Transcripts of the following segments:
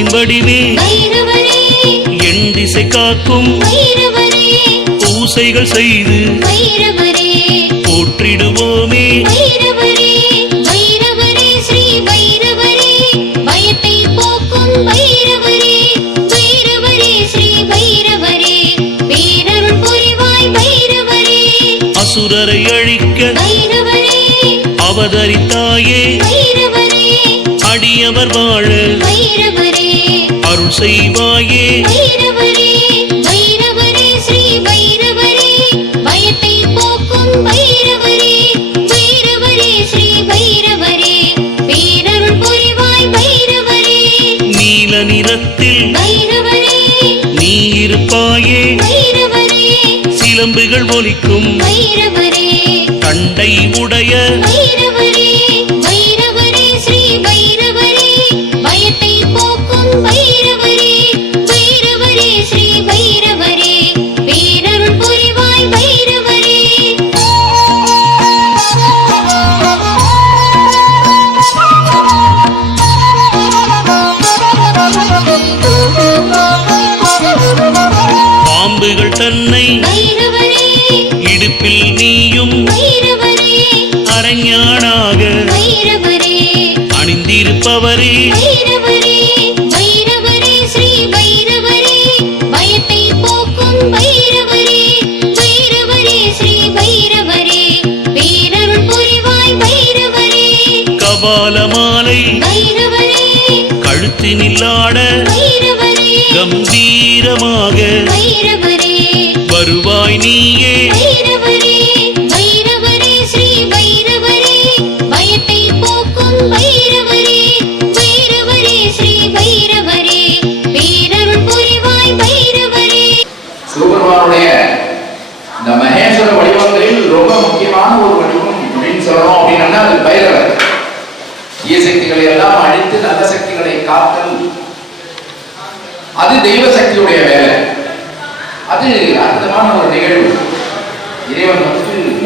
ஈசனின் வடிவே என் திசை காக்கும் பூசைகள் செய்து போற்றிடுவோமே. அசுரரை அழிக்க அவதரித்தாயே, அடியவர் வாழ அருள் செய்வாயே. நீல நிறத்தில் நீ இருப்பாயே, சிலம்புகள் ஒலிக்கும் தண்டை உடைய பாம்புகள் தன்னை இடுப்பில் நீயும் அரஞானாக அணிந்திருப்பவரே. கபாலமாலை கழுத்தினில்லாட கம்பீரமாக வருவாய் நீயே. சிவபெருமானுடைய இந்த மகேஸ்வர வடிவங்களில் ரொம்ப முக்கியமான ஒரு வடிவம் அப்படின்னு சொல்லணும் அப்படின்னா அது பைரவர். தீயசக்திகளை எல்லாம் அழித்து நல்ல சக்திகளை காத்தல், அது தெய்வ சக்தியுடைய வேலை. அது அற்புதமான ஒரு நிகழ்வு. இறைவன்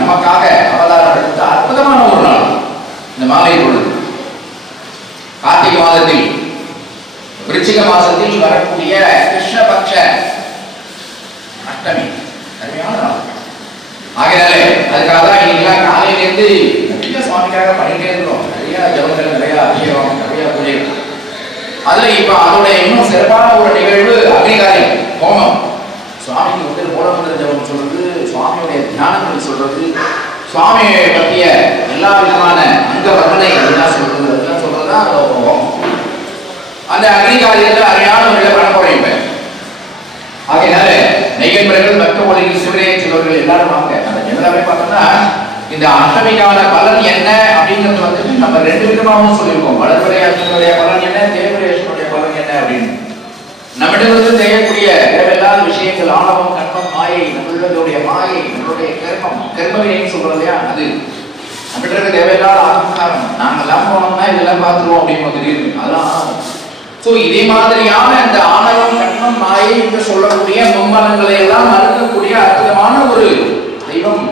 நமக்காக அவதாரம் எடுத்த அற்புதமான ஒரு நாள் இந்த மாலை பொழுது. கார்த்திகை மாதத்தில் விருச்சிக மாசத்தில் வரக்கூடிய கிருஷ்ணபக்ஷ அஷ்டமி அருமையான நாள். ஆகையாலே அதுக்காக தான் இன்னைக்கு காலையிலேருந்து நிறைய சுவாமிக்காக பண்ணிட்டே இருக்கிறோம். நிறைய ஜபங்கள், நிறைய அபிஷேகம், நிறைய பூஜைகள். அதுல இப்ப அதோடைய இன்னும் சிறப்பான ஒரு நிகழ்வு அக்னிகாரியம் ஹோமம். சுவாமிக்கு மூலமந்திர ஜபம் சொல்றது, சுவாமியுடைய தியானங்கள் சொல்றது, சுவாமியை பற்றிய எல்லா விதமான அங்க வர்ணனை அதெல்லாம் சொல்றது, அதெல்லாம் சொல்றதுதான் ஹோமம். அந்த அக்னிகாரியத்துல அருமையான ஒரு பண்ண போறேன் இப்ப. ஆகையினால நெய்யன்பர்கள் பக்த ஒளியில் சிவனையை சிலவர்கள் எல்லாரும் வாங்க. அந்த ஜெனராவே பார்த்தோம்னா இந்த அஷ்டமிக்கான பலன் என்ன அப்படிங்கிறது நம்ம ரெண்டு விதமாகவும் சொல்லியிருக்கோம். வளர்வரையாற்றினுடைய பலன் என்ன, தேவரேஷனுடைய பலன் என்ன அப்படின்னு. நம்மிடமிருந்து செய்யக்கூடிய தேவையில்லாத விஷயங்கள், ஆணவம், கர்மம், மாயை, நம்மளுடைய மாயை, நம்மளுடைய கர்மவினைன்னு சொல்றோம் இல்லையா, அது நம்மகிட்ட தேவையில்லாத ஆத்மகாரம். நாங்கெல்லாம் போனோம்னா இதெல்லாம் பார்த்துருவோம் அப்படின்னு தெரியுது, அதெல்லாம். ஸோ இதே மாதிரியான இந்த ஆணவம், கர்மம், மாயை என்று சொல்லக்கூடிய மும்மலங்களை எல்லாம் அறுக்கக்கூடிய அற்புதமான ஒரு தெய்வம்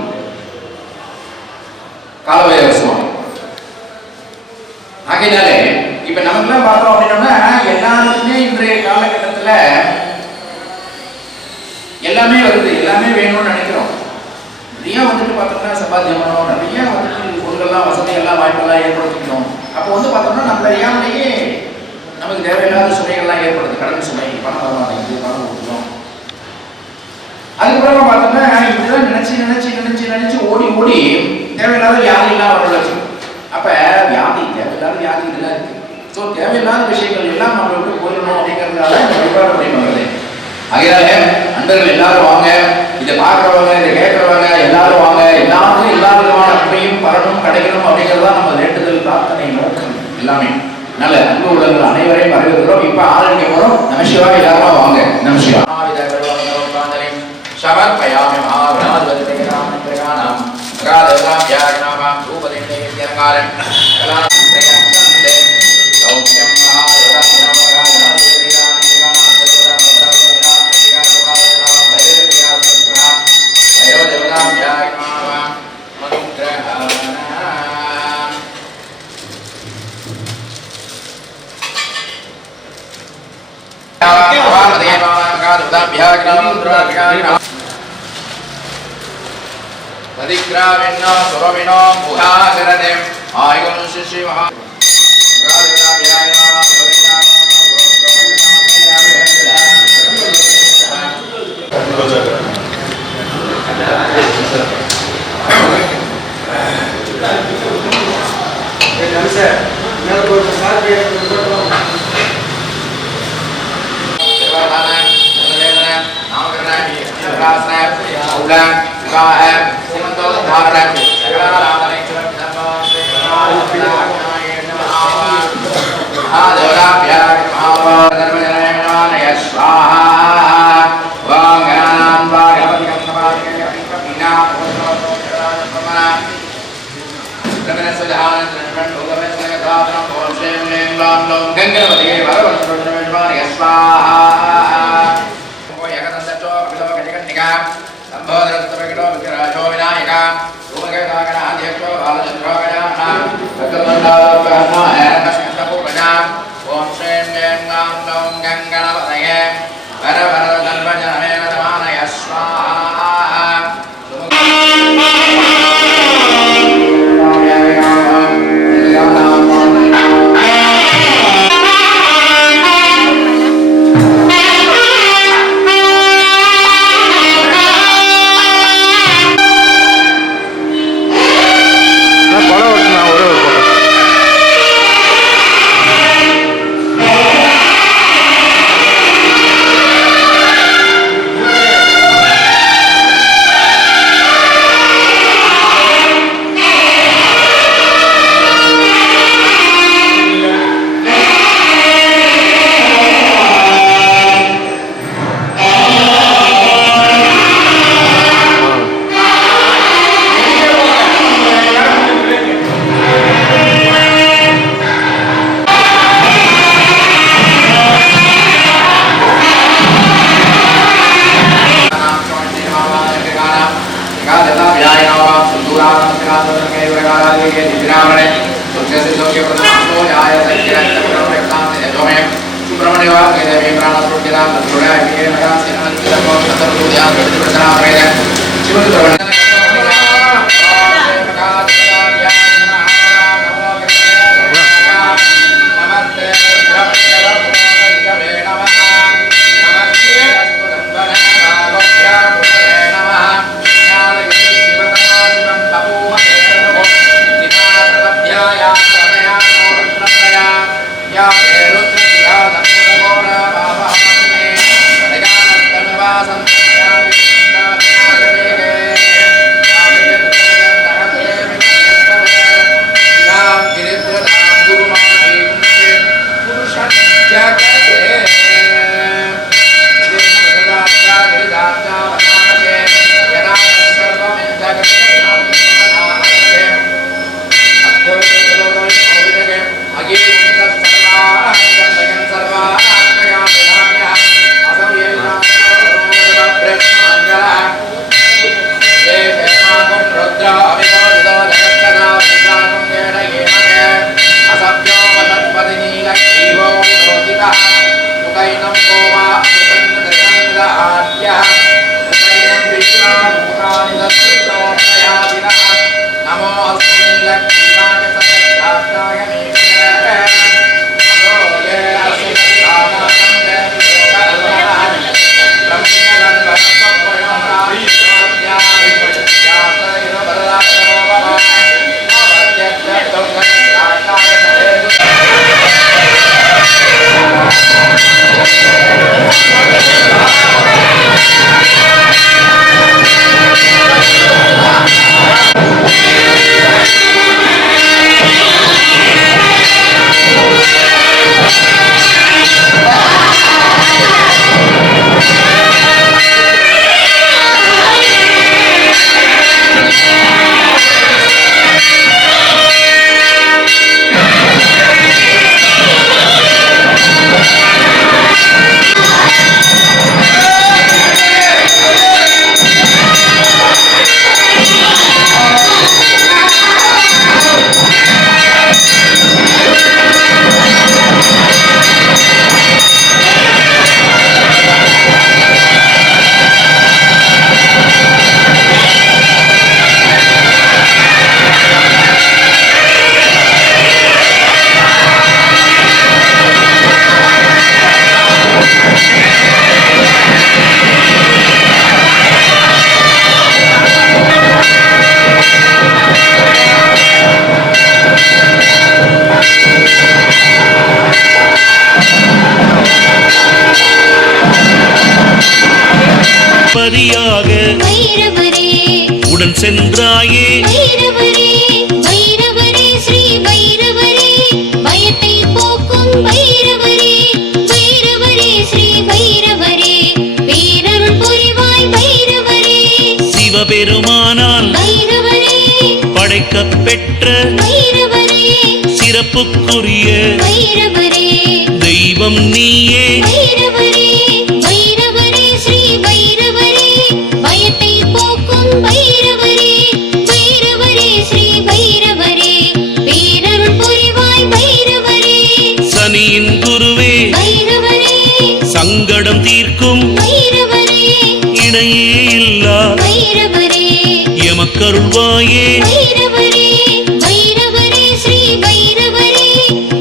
காலபைரவ சுவாமி. ஆகையினாலே இப்ப நமக்குலாம் பார்த்தோம் அப்படின்னா எல்லாருக்குமே இன்றைய காலகட்டத்துல எல்லாமே வருது, எல்லாமே வேணும்னு நினைக்கிறோம். நிறைய பார்த்தோம்னா சம்பாத்தியம் பண்ணணும், நிறைய பொருள்கள்லாம், வசதிகள்லாம், வாய்ப்பெல்லாம் ஏற்படுத்திக்கணும். அப்போ பார்த்தோம்னா நம்ம அறியாமலேயே நமக்கு தேவையில்லாத சுமைகள்லாம் ஏற்படுது. கடன் சுமை, பணம் வருமானம், பணம் கொடுக்கணும். அதுக்கப்புறம் பார்த்தோம்னா இப்படிதான் நினைச்சு நினைச்சு நினைச்சு நினைச்சு ஓடி ஓடி தேவையில்லாத வியாதியெல்லாம் வரலாச்சு. அப்ப வியாதி, தேவையில்லாத வியாதி இதெல்லாம் இருக்கு. ஸோ தேவையில்லாத விஷயங்கள் எல்லாம் நம்ம விட்டு போயிடணும் அப்படிங்கிறதுனால இந்த வழிபாடு அப்படிங்கிறது. ஆகையால நண்பர்கள் எல்லாரும் வாங்க, இதை பார்க்குறவங்க, இதை கேட்கறவங்க எல்லாரும் வாங்க. எல்லாருக்கும் எல்லா விதமான நன்மையும் பலனும் கிடைக்கணும் அப்படிங்கிறதா நம்ம வேண்டுதல், பிரார்த்தனை, நோக்கம் எல்லாமே. நல்ல அன்பு உள்ளவர்கள் அனைவரையும் வரவேற்கிறோம். இப்ப ஆரம்பிக்க போறோம். நமசிவாய், எல்லாரும் வாங்க. நமசிவாய். சமர்ப்பயாமி மகாகணாதிபதியே ராமச்சந்திரகாணாம் ராதேவாம் யாகநாமாம் ரூபதேவே யனகாரம் கலாசம் பிரயச்சந்தே சௌக்கியம் மகாதரத்னம் மகாதரத்னே ராமச்சந்திரகாணாம் சர்வதா பத்ரவதாம் திகாசுகாதராம் பைரவியாசுக்ரா பைரவதேவதாம் யாகநாமாம் மதுக்ரஹானா. Sadigravinna suravino muhasirate Aigam Shishi Maha உடன் சென்றாயே பைரவரே பைரவரே ஸ்ரீ பைரவரே பயத்தை போக்கும் பைரவரே பைரவரே ஸ்ரீ பைரவரே பேரருள் புரிவாய் பைரவரே சிவபெருமானால் பைரவரே படைக்கப் பெற்ற பைரவரே சிறப்புக்குரிய பைரவரே தெய்வம் நீயே பைரவரே பைரவரே ஸ்ரீ பைரவரே பயத்தை போக்கும் பைரவரே பைரவரே ஸ்ரீ பைரவரே பேரருள் புரிவாய் பைரவரே சனியின் குருவே பைரவரே சங்கடம் தீர்க்கும் பைரவரே இணையே இல்லா பைரவரே எமக்கருள்வாயே பைரவரே பைரவரே ஸ்ரீ பைரவரே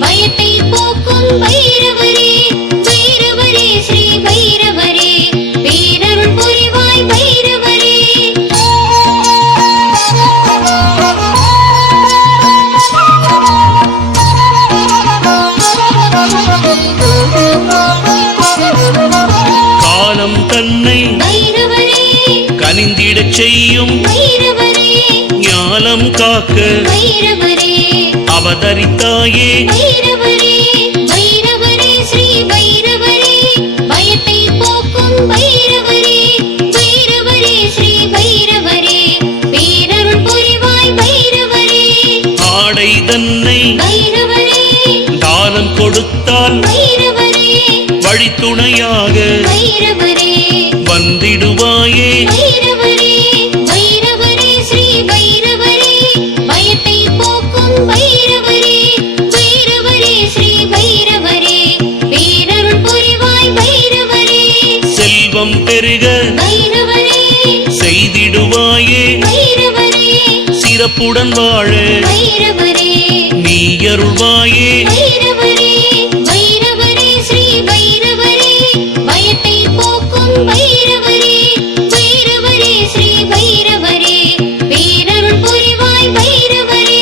பயத்தை போக்கும் பைரவரே பைரவரே ஸ்ரீ பைரவரே பேரருள் புரிவாய் பைரவரே காலம் தன்னை பைரவரே கனிந்திடச் செய்யும் பைரவரே ஞானம் காக்க பைரவரே அவதரித்தாயே பைரவரே பைரவரே ஸ்ரீ பைரவரே பயத்தை போக்கும் பைரவரே பைரவரே ஸ்ரீ பைரவரே பேரருள் புரிவாய் பைரவரே ஆடை தன்னை பைரவரே தானம் கொடுத்தால் பைரவரே வழித்துணையாக பைரவரே வந்திடுவாயே பைரவரே பைரவரே ஸ்ரீ பைரவரே பயத்தை போக்கும் பைரவரே பைரவரே ஸ்ரீ பைரவரே பேரருள் புரிவாய் பைரவரே செல்வம் பெருக பைரவரே செய்திடுவாயே பைரவரே சிறப்புடன் வாழ பைரவரே நீ அருள்வாயே பைரவரே பைரவரே ஸ்ரீ பைரவரே பயத்தை போக்கும் பைரவரே பைரவரே ஸ்ரீ பைரவரே பேரருள் புரிவாய் பைரவரே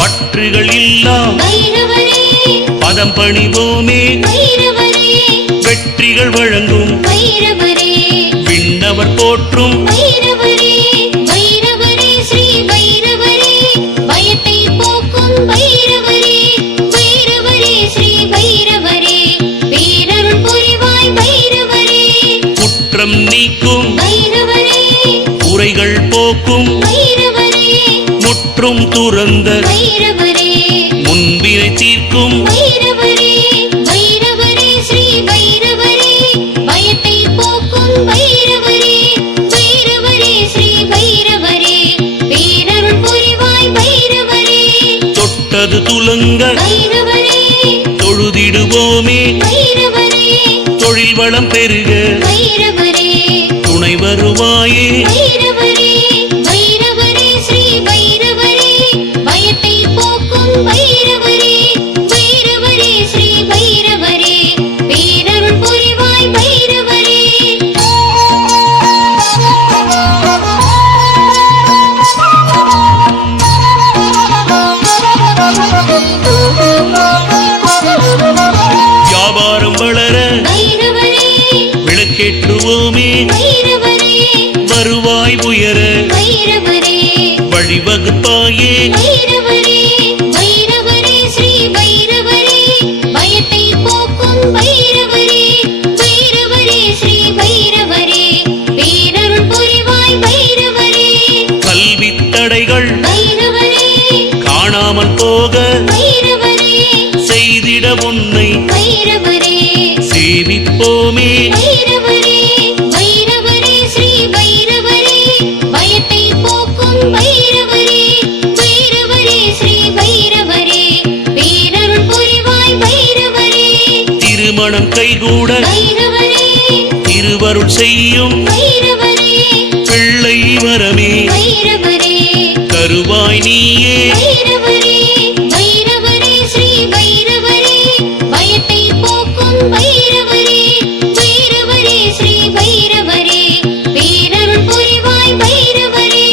பற்றுகள் இல்லா பைரவரே பதம் பணிவோமே பைரவரே வெற்றிகள் வழங்கும் பைரவரே விண்ணவர் போற்றும் பைரவரே பைரவரே ஸ்ரீ பைரவரே பயத்தை போக்கும் பைரவரே பைரவரே ஸ்ரீ பைரவரே பேரருள் புரிவாய் பைரவரே குற்றம் நீக்கும் பைரவரே குறைகள் போக்கும் பைரவரே முற்றும் துறந்த பைரவரே முன்பினை தீர்க்கும் பைரவரே பைரவரே ஸ்ரீ பைரவரே பயத்தை போக்கும் பைரவரே பைரவரே ஸ்ரீ பைரவரே பேரருள் புரிவாய் பைரவரே தொட்டது துலங்க பைரவரே தொழுதிடுவோமே பைரவரே தொழில் வளம் பெருக பைரவரே துணை வருவாயே பைரவரே பைரவரே ஸ்ரீ பைரவரே பயத்தை போக்கும் பைரவரே பைரவரே ஸ்ரீ பைரவரே பேரருள் புரிவாய் பைரவரே வியாபாரம் வளர பைரவரே விளக்கேற்றுவோமே பைரவரே வருவாய் உயர பைரவரே வழிவகுப்பாயே பைரவரே பைரவரே ஸ்ரீ பைரவரே பயத்தை போக்கும் பைரவரே பைரவரே ஸ்ரீ பைரவரே பேரருள் புரிவாய் பைரவரே கல்வி தடைகள் பைரவரே காணாமல் போக பைரவரே செய்திட உன்னை பைரவரே சேவிப்போமே பைரவரே பைரவரே ஸ்ரீ பைரவரே பயத்தை போக்கும் பைரவரே பைரவரே ஸ்ரீ பைரவரே பேரருள் புரிவாய் பைரவரே திருமணம் கைகூட பைரவரே திருவருள் செய்யும் பைரவரே பிள்ளை வரமே பைரவரே தருவாய் நீயே பைரவரே பைரவரே ஸ்ரீ பைரவரே பயத்தை போக்கும் பைரவரே பைரவரே ஸ்ரீ பைரவரே பேரருள் புரிவாய் பைரவரே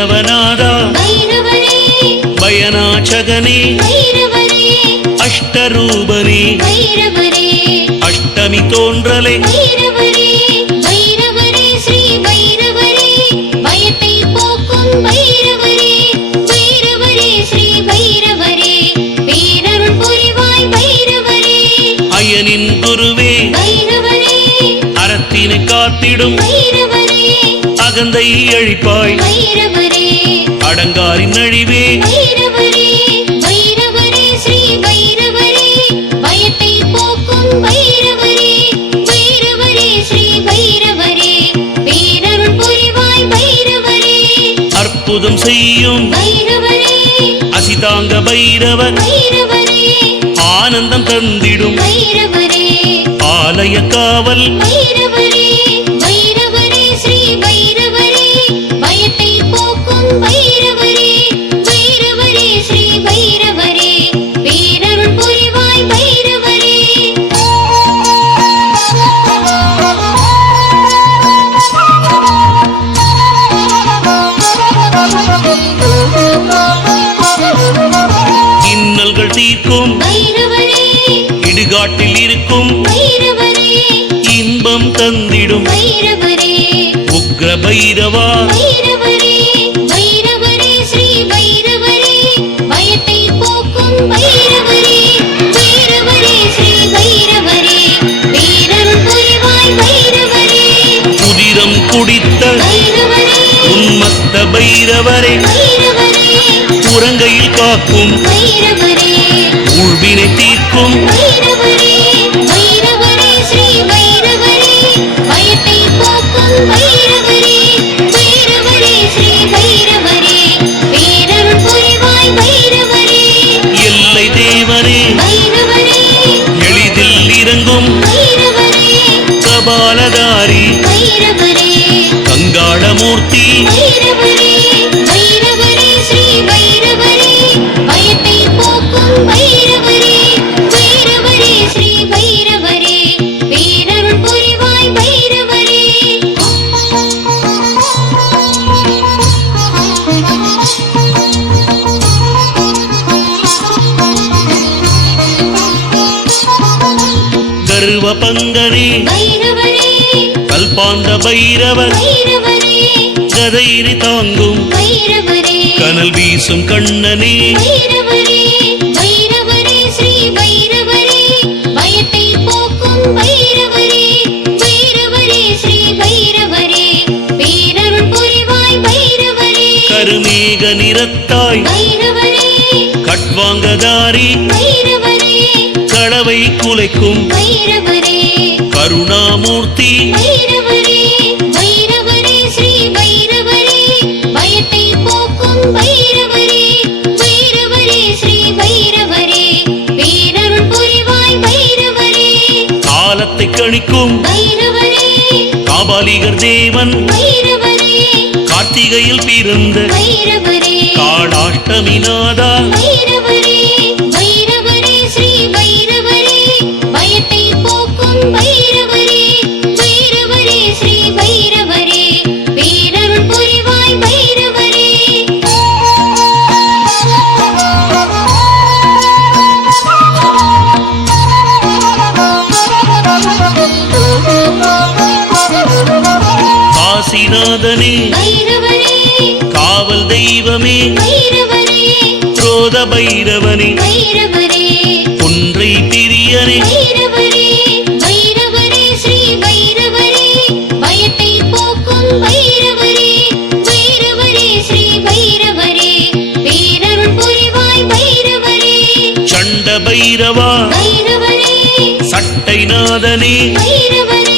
பைரவநாதா பைரவரே பயநாசகனே பைரவரே அஷ்டரூபனே பைரவரே அஷ்டமி தோன்றலே பைரவரே பைரவரே ஸ்ரீ பைரவரே பயத்தை போக்கும் பைரவரே பைரவரே ஸ்ரீ பைரவரே பேரருள் புரிவாய் பைரவரே அயனின் குருவே பைரவரே அறத்தினை காத்திடும் பைரவரே அகந்தை அழிப்பாய் பைரவரே அடங்காரின் அழிவே பைரவரே பைரவரே ஸ்ரீ பைரவரே பயத்தை போக்கும் பைரவரே பைரவரே ஸ்ரீ பைரவரே பேரருள் புரிவாய் பைரவரே அற்புதம் செய்யும் பைரவரே அசிதாங்க பைரவர் பைரவரே ஆனந்தம் தந்திடும் பைரவரே ஆலய காவல் பைரவரே பைரவரே ஸ்ரீ பைரவரே பயத்தை போக்கும் பைரவரே பைரவரே ஸ்ரீ பைரவரே பேரருள் புரிவாய் பைரவரே இன்னல்கள் தீர்க்கும் பைரவரே இடுகாட்டில் இருக்கும் பைரவரே இன்பம் தந்திடும் பைரவரே உக்ர பைரவா பைரவரே பைரவரே ஸ்ரீ பைரவரே பயத்தை போக்கும் பைரவரே பைரவரே ஸ்ரீ பைரவரே பேரருள் புரிவாய் பைரவரே உதிரம் குடித்த பைரவரே உன்மத்த பைரவரே பைரவரே உறங்கையில் காக்கும் பைரவரே உள்வினை தீர்க்கும் பைரவரே பைரவரே ஸ்ரீ பைரவரே பயத்தை போக்கும் பைரவரே பைரவரே ஸ்ரீ பைரவரே பேரருள் புரிவாய் பைரவரே எல்லை தேவனே பைரவரே எளிதில் இறங்கும் பைரவரே கபாலதாரி பைரவரே கங்காளமூர்த்தி பைரவரே பைரவரே ஸ்ரீ பைரவரே பயத்தை போக்கும் பைரவரே பைரவரே ஸ்ரீ பைரவரே பேரருள் புரிவாய் பைரவரே கர்வ பங்கனே பைரவரே கல்பாந்த பைரவர் பைரவரே கதையினை தாங்கும் பைரவரே கனல் வீசும் கண்ணனே பைரவரே பைரவரே ஸ்ரீ பைரவரே பயத்தை போக்கும் பைரவரே பைரவரே ஸ்ரீ பைரவரே பேரருள் புரிவாய் பைரவரே கருமேக நிறத்தாய் பைரவரே கட்வாங்கதாரி பைரவரே களவை குலைக்கும் பைரவரே கருணாமூர்த்தி பைரவரே பைரவரே ஸ்ரீ பைரவரே பயத்தை போக்கும் பைரவரே பைரவரே ஸ்ரீ பைரவரே பேரருள் புரிவாய் பைரவரே காலத்தை கணிக்கும் பைரவரே காபாலிகர் தேவன் பைரவரே கார்த்திகையில் பிறந்த பைரவரே காளாஷ்டமிநாதா பைரவரே பைரவரே ஸ்ரீ பைரவரே பயத்தை போக்கும் பைரவரே பைரவரே ஸ்ரீ பைரவரே பேரருள் புரிவாய் பைரவரே காசிநாதனே பைரவரே காவல் தெய்வமே பைரவரே குரோத பைரவனே பைரவரே ஒன்றை பிரியனே பைரவரே பைரவரே ஸ்ரீ பைரவரே பயத்தை போக்கும் பைரவரே பைரவரே ஸ்ரீ பைரவரே பேரருள் புரிவாய் பைரவரே சண்ட பைரவா பைரவரே சட்டைநாதனே பைரவரே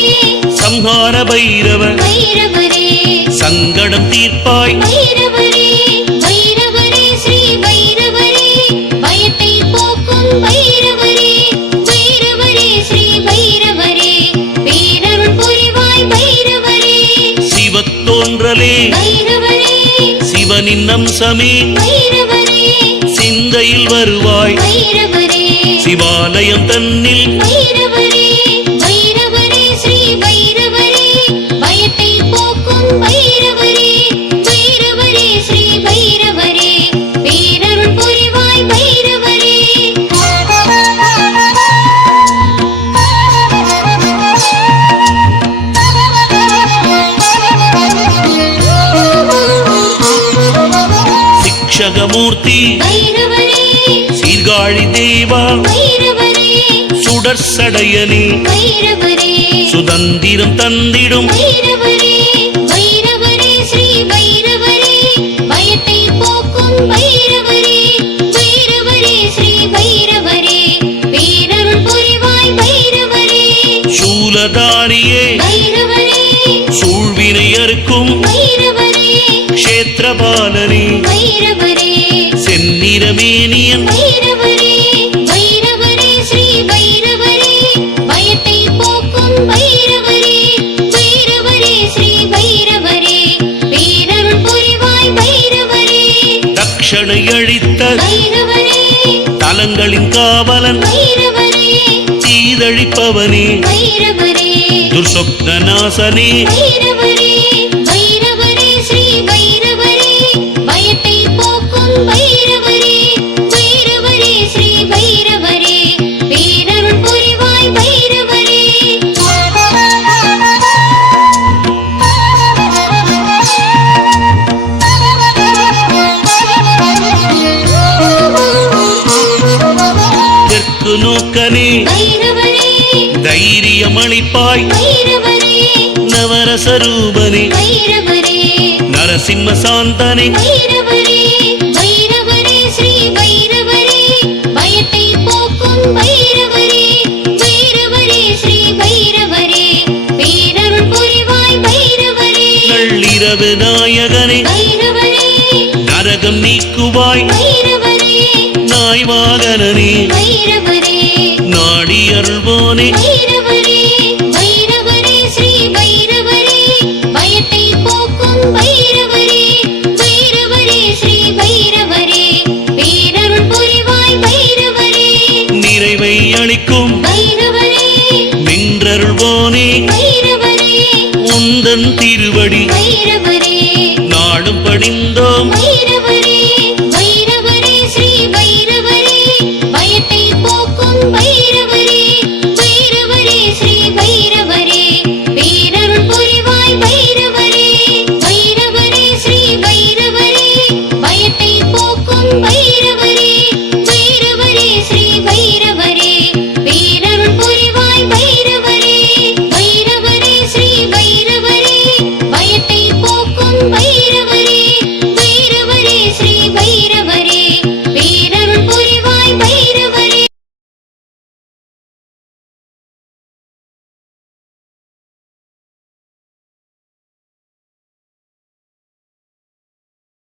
சம்ஹார பைரவ பைரவரே சங்கடம் தீர்ப்பாய் பைரவரே பைரவரே ஸ்ரீ பைரவரே பயத்தை போக்கும் பைரவரே பைரவரே ஸ்ரீ பைரவரே பேரருள் புரிவாய் பைரவரே சிவத்தோன்றலே பைரவரே சிவனின் அம்சமே பைரவரே சிந்தையில் வருவாய் பைரவரே சிவாலயம் தன்னில் பைரவரே பைரவரே ஸ்ரீ பைரவரே பயத்தை போக்கும் பைரவரே பைரவரே ஸ்ரீ ரக்ஷகமூர்த்தி பைரவரே சீர்காழி தேவா பைரவரே சுடர் சடையனே பைரவரே சுதந்திரம் தந்திடும் பைரவரே பைரவரே ஸ்ரீ பைரவரே பயத்தை போக்கும் பைரவரே பைரவரே ஸ்ரீ பைரவரே பேரருள் புரிவாய் பைரவரே சூலதாரியே பைரவரே சூழ்வினை அறுக்கும் பைரவரே க்ஷேத்திரபாலனே பைரவரே செந்நிறமேனியன் பைரவரே பைரவரே ஸ்ரீ பைரவரே பயத்தை போக்கும் பைரவரே பைரவரே ஸ்ரீ பைரவரே பேரருள் புரிவாய் பைரவரே தக்ஷனை அழித்த பைரவரே தலங்களின் காவலன் பைரவரே தீதழிப்பவனே பைரவரே துர்சொப்னநாசனே பைரவரே பைரவரே ஸ்ரீ பைரவரே பயத்தை போக்கும் பைரவரே பைரவரே ஸ்ரீ பைரவரே பேரருள் புரிவாய் பைரவரே தெற்கு நோக்கனே பைரவரே தைரியமளிப்பாய் பைரவரே நவரசரூபனே பைரவரே நரசிம்ம சாந்தனே பைரவரே பைரவரே ஸ்ரீ பைரவரே பயத்தை போக்கும் பைரவரே பைரவரே ஸ்ரீ பைரவரே பேரருள் புரிவாய் பைரவரே நள்ளிரவு நாயகனே பைரவரே நரகம் நீக்குவாய் பைரவரே நாய்வாகனே பைரவரே நாடி அருள்வோனே பைரவரே பைரவரே ஸ்ரீ பைரவரே பயத்தை போக்கும் பைரவரே பைரவரே ஸ்ரீ பைரவரே பேரருள் புரிவாய் பைரவரே நிறைவை அளிக்கும் பைரவரே நின்றருள்வோனே பைரவரே உந்தன் திருவடி பைரவரே நாடும் படிந்தோம் பைரவரே